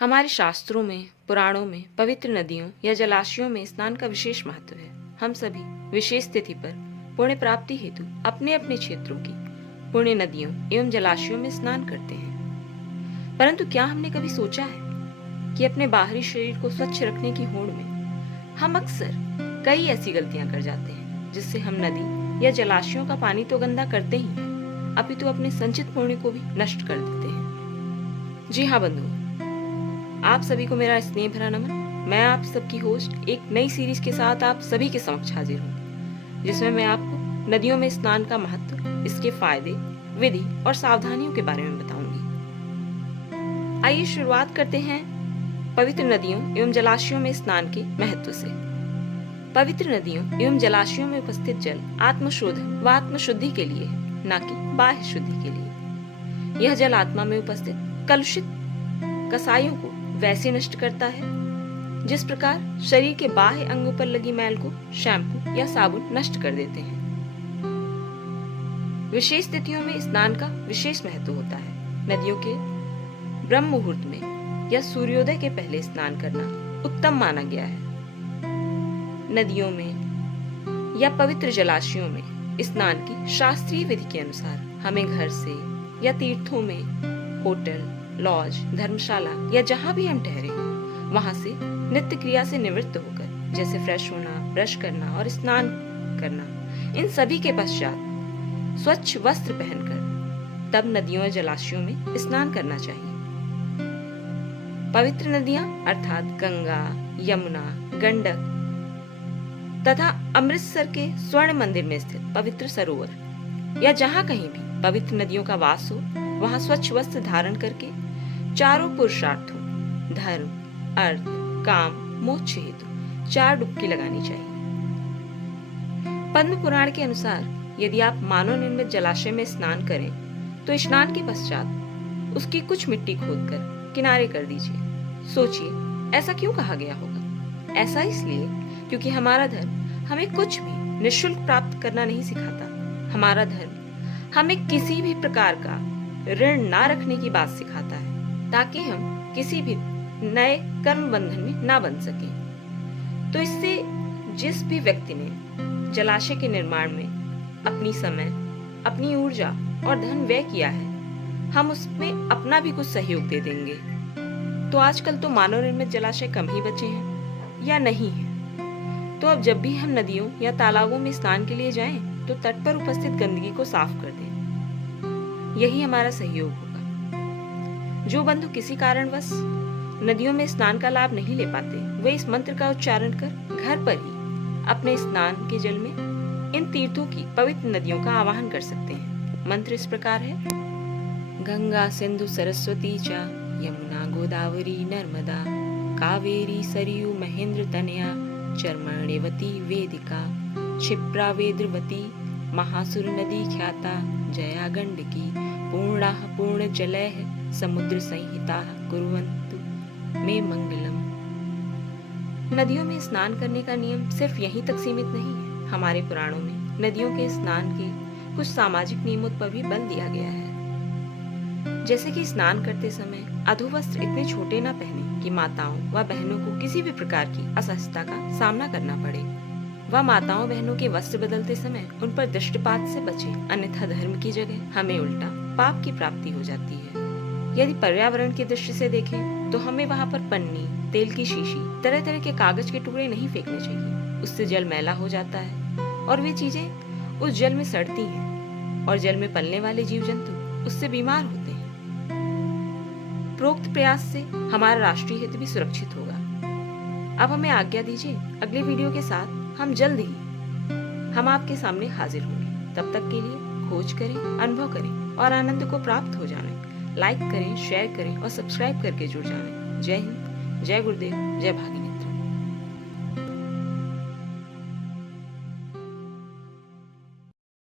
हमारे शास्त्रों में, पुराणों में पवित्र नदियों या जलाशयों में स्नान का विशेष महत्व है। हम सभी विशेष तिथि पर पुण्य प्राप्ति हेतु अपने अपने क्षेत्रों की पुण्य नदियों एवं जलाशयों में स्नान करते हैं। परंतु क्या हमने कभी सोचा है कि अपने बाहरी शरीर को स्वच्छ रखने की होड़ में हम अक्सर कई ऐसी गलतियां कर जाते हैं जिससे हम नदी या जलाशयों का पानी तो गंदा करते ही हैं, अपितु अपने संचित पुण्य को भी नष्ट कर देते हैं। जी हाँ बंधुओं, आप सभी को मेरा स्नेह भरा नमन। मैं आप सबकी होस्ट एक नई सीरीज के साथ आप सभी के समक्ष हाजिर हूँ, जिसमें मैं आपको नदियों में स्नान का महत्व, इसके फायदे, विधि और सावधानियों के बारे में बताऊंगी। आइए शुरुआत करते हैं पवित्र नदियों एवं जलाशयों में स्नान के महत्व से। पवित्र नदियों एवं जलाशयों में उपस्थित जल आत्मशोधन व आत्मशुद्धि के लिए है, न कि बाह्य शुद्धि के लिए। यह जल आत्मा में उपस्थित कलुषित कसायों को वैसे नष्ट करता है जिस प्रकार शरीर के बाह्य अंगों पर लगी मैल को शैम्पू या साबुन नष्ट कर देते हैं। विशेष तिथियों में स्नान का विशेष महत्व होता है। नदियों के ब्रह्म मुहूर्त में या सूर्योदय के पहले स्नान करना उत्तम माना गया है। नदियों में या पवित्र जलाशयों में स्नान की शास्त्रीय विधि के अनुसार हमें घर से या तीर्थों में, होटल, लॉज, धर्मशाला या जहाँ भी हम ठहरे वहां से नित्य क्रिया से निवृत्त होकर, जैसे फ्रेश होना, ब्रश करना और स्नान करना, इन सभी के पश्चात स्वच्छ वस्त्र पहनकर तब नदियों या जलाशयों में स्नान करना चाहिए। पवित्र नदियां अर्थात गंगा, यमुना, गंडक तथा अमृतसर के स्वर्ण मंदिर में स्थित पवित्र सरोवर या जहाँ कहीं भी पवित्र नदियों का वास हो, वहां स्वच्छ वस्त्र धारण करके चारों पुरुषार्थों धर्म, अर्थ, काम, मोक्ष हेतु 4 डुबकी लगानी चाहिए। पद्म पुराण के अनुसार यदि आप मानव निर्मित जलाशय में स्नान करें तो स्नान के पश्चात उसकी कुछ मिट्टी खोदकर किनारे कर दीजिए। सोचिए, ऐसा क्यों कहा गया होगा? ऐसा इसलिए क्योंकि हमारा धर्म हमें कुछ भी निःशुल्क प्राप्त करना नहीं सिखाता। हमारा धर्म हमें किसी भी प्रकार का ऋण ना रखने की बात सिखाता है, ताकि हम किसी भी नए कर्म बंधन में ना बन सकें। तो इससे जिस भी व्यक्ति ने जलाशय के निर्माण में अपनी समय, अपनी ऊर्जा और धन व्यय किया है, हम उसमें अपना भी कुछ सहयोग दे देंगे। तो आजकल तो मानव निर्मित जलाशय कम ही बचे हैं या नहीं है। तो अब जब भी हम नदियों या तालाबों में स्नान के लिए जाएं, तो तट पर उपस्थित गंदगी को साफ कर दें। यही हमारा सहयोग होगा। जो बंधु किसी कारणवश नदियों में स्नान का लाभ नहीं ले पाते, वे इस मंत्र का उच्चारण कर घर पर ही अपने स्नान के जल में इन तीर्थों की पवित्र नदियों का आवाहन कर सकते हैं। मंत्र इस प्रकार है: गंगा सिंधु सरस्वती च यमुना गोदावरी नर्मदा कावेरी सरयू महेंद्र तनया चर्मण्यवती वेदिका क्षिप्रा वेद्रवती महासुर नदी ख्याता जया गंडकी पूर्णा पूर्ण जलय समुद्र संहिता कुर्वन्तु मे मंगलम। नदियों में स्नान करने का नियम सिर्फ यहीं तक सीमित नहीं है। हमारे पुराणों में नदियों के स्नान के कुछ सामाजिक नियमों पर भी बल दिया गया है, जैसे कि स्नान करते समय अधोवस्त्र इतने छोटे न पहने कि माताओं व बहनों को किसी भी प्रकार की असहजता का सामना करना पड़े, व माताओं बहनों के वस्त्र बदलते समय उन पर दृष्टिपात से बचे, अन्यथा धर्म की जगह हमें उल्टा पाप की प्राप्ति हो जाती है। यदि पर्यावरण की दृष्टि से देखें तो हमें वहाँ पर पन्नी, तेल की शीशी, तरह तरह के कागज के टुकड़े नहीं फेंकने चाहिए। उससे जल मैला हो जाता है और वे चीजें उस जल में सड़ती हैं और जल में पलने वाले जीव जंतु उससे बीमार होते हैं। प्रोक्त प्रयास से हमारा राष्ट्रीय हित भी सुरक्षित होगा। अब हमें आज्ञा दीजिए, अगले वीडियो के साथ हम जल्द ही हम आपके सामने हाजिर होंगे। तब तक के लिए खोज करें, अनुभव करें और आनंद को प्राप्त हो जाएं। लाइक करें, शेयर करें और सब्सक्राइब करके जुड़ जाएं। जय हिंद, जय गुरुदेव, जय भागीरथी।